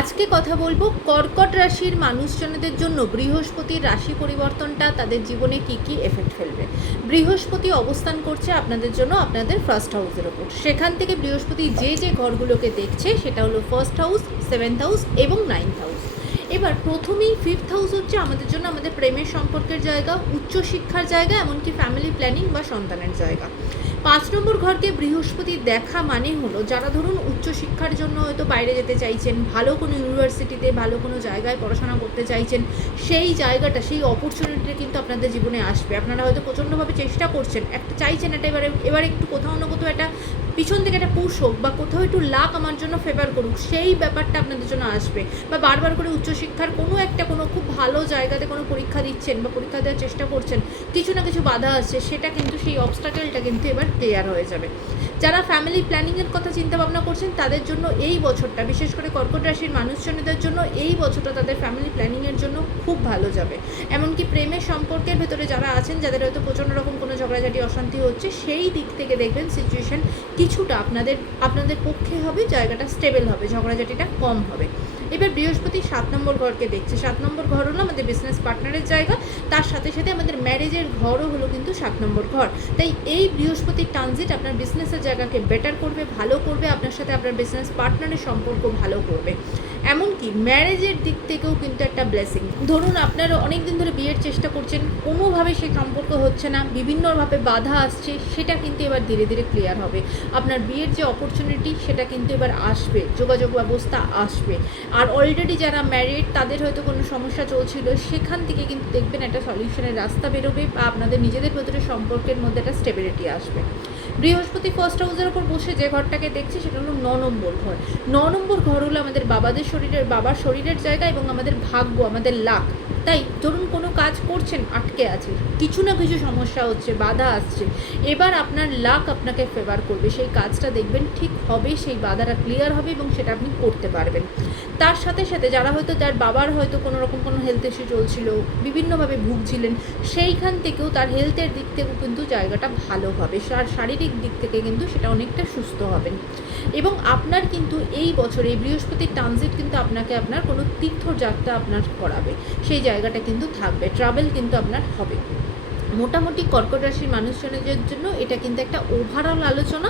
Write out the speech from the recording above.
আজকে কথা বলবো কর্কট রাশির মানুষজনদের জন্য বৃহস্পতির রাশি পরিবর্তনটা তাদের জীবনে কি কি এফেক্ট ফেলবে। বৃহস্পতি অবস্থান করছে আপনাদের জন্য আপনাদের ফার্স্ট হাউসের ওপর। সেখান থেকে বৃহস্পতি যে যে ঘরগুলোকে দেখছে সেটা হলো ফার্স্ট হাউস, সেভেন্থ হাউস এবং নাইন্থ হাউস। এবার প্রথমেই ফিফথ হাউস হচ্ছে আমাদের জন্য আমাদের প্রেমের সম্পর্কের জায়গা, উচ্চশিক্ষার জায়গা, এমনকি ফ্যামিলি প্ল্যানিং বা সন্তানের জায়গা। 5 নম্বর ঘরকে বৃহস্পতি দেখা মানে হলো যারা ধরুন উচ্চশিক্ষার জন্য হয়তো বাইরে যেতে চাইছেন, ভালো কোনো ইউনিভার্সিটিতে ভালো কোনো জায়গায় পড়াশোনা করতে চাইছেন, সেই জায়গাটা সেই অপরচুনিটিটা কিন্তু আপনাদের জীবনে আসবে। আপনারা হয়তো প্রচণ্ডভাবে চেষ্টা করছেন, একটা চাইছেন এটা এবার একটু কোথাও না কোথাও একটা পিছন থেকে একটা পুশ হোক বা কোথাও একটু লাক আমার জন্য ফেভার করুক, সেই ব্যাপারটা আপনাদের জন্য আসবে। বা বারবার করে উচ্চশিক্ষার কোনো খুব ভালো জায়গাতে কোনো পরীক্ষা দিচ্ছেন বা পরীক্ষা দেওয়ার চেষ্টা করছেন, কিছু না কিছু বাধা আসছে, সেটা কিন্তু সেই অবস্টাকেলটা কিন্তু এবার ক্লিয়ার হয়ে যাবে। যারা ফ্যামিলি প্ল্যানিংয়ের কথা চিন্তা ভাবনা করছেন তাদের জন্য এই বছরটা, বিশেষ করে কর্কট রাশির মানুষজনদের জন্য এই বছরটা তাদের ফ্যামিলি প্ল্যানিংয়ের জন্য খুব ভালো যাবে। এমনকি প্রেমের সম্পর্কের ভেতরে যারা আছেন, যাদের হয়তো প্রচণ্ড রকম কোনো ঝগড়াঝাটি অশান্তি হচ্ছে, সেই দিক থেকে দেখবেন সিচুয়েশন কিছুটা আপনাদের পক্ষে হবে, জায়গাটা স্টেবল হবে, ঝগড়াঝাটিটা কম হবে। এবার বৃহস্পতি 7 নম্বর ঘরকে দেখছে। 7 নম্বর ঘর হলো আমাদের বিজনেস পার্টনারের জায়গা, তার সাথে সাথে আমাদের ম্যারেজের ঘরও হলো কিন্তু 7 নম্বর ঘর। তাই এই বৃহস্পতির ট্রানজিট আপনার বিজনেসের জায়গাকে বেটার করবে, ভালো করবে, আপনার সাথে আপনার বিজনেস পার্টনারের সম্পর্ক ভালো করবে। এমনকি ম্যারেজের দিক থেকেও কিন্তু একটা ব্লেসিং। ধরুন আপনারা অনেক দিন ধরে বিয়ের চেষ্টা করছেন, কোনোভাবে সেই সম্পর্ক হচ্ছে না, বিভিন্নভাবে বাধা আসছে, সেটা কিন্তু এবার ধীরে ধীরে ক্লিয়ার হবে। আপনার বিয়ের যে অপরচুনিটি সেটা কিন্তু এবার আসবে, যোগাযোগ ব্যবস্থা আসবে। আর অলরেডি যারা ম্যারিড তাদের হয়তো কোনো সমস্যা চলছিল, সেখান থেকে কিন্তু দেখবেন একটা সলিউশনের রাস্তা বেরোবে বা আপনাদের নিজেদের ভেতরে সম্পর্কের মধ্যে একটা স্টেবিলিটি আসবে। বৃহস্পতি ফার্স্ট হাউসের ওপর বসে যে ঘরটাকে দেখছি সেটা হলো 9 নম্বর ঘর। 9 নম্বর ঘর হলো আমাদের বাবার শরীরের জায়গা এবং আমাদের ভাগ্য, আমাদের লাক। তাই ধরুন কোনো কাজ করছেন, আটকে আছে, কিছু না কিছু সমস্যা হচ্ছে, বাধা আসছে, এবার আপনার লাক আপনাকে ফেভার করবে, সেই কাজটা দেখবেন ঠিক হবে, সেই বাধাটা ক্লিয়ার হবে এবং সেটা আপনি করতে পারবেন। তার সাথে সাথে যারা হয়তো তার বাবার হয়তো কোনো রকম কোনো হেলথ ইস্যু চলছিল, বিভিন্নভাবে ভুগছিলেন, সেইখান থেকেও তার হেলথের দিক থেকেও কিন্তু জায়গাটা ভালো হবে, শারীরিক দিক থেকে কিন্তু সেটা অনেকটা সুস্থ হবেন। এবং আপনার কিন্তু এই বছর এই বৃহস্পতির ট্রানজিট কিন্তু আপনাকে আপনার কোনো তীর্থযাত্রা আপনার করাবে, সেই জায়গাটা কিন্তু থাকবে, ট্রাভেল কিন্তু আপনার হবে। মোটামুটি কর্কট রাশির মানুষজনের জন্য এটা কিন্তু একটা ওভারঅল আলোচনা।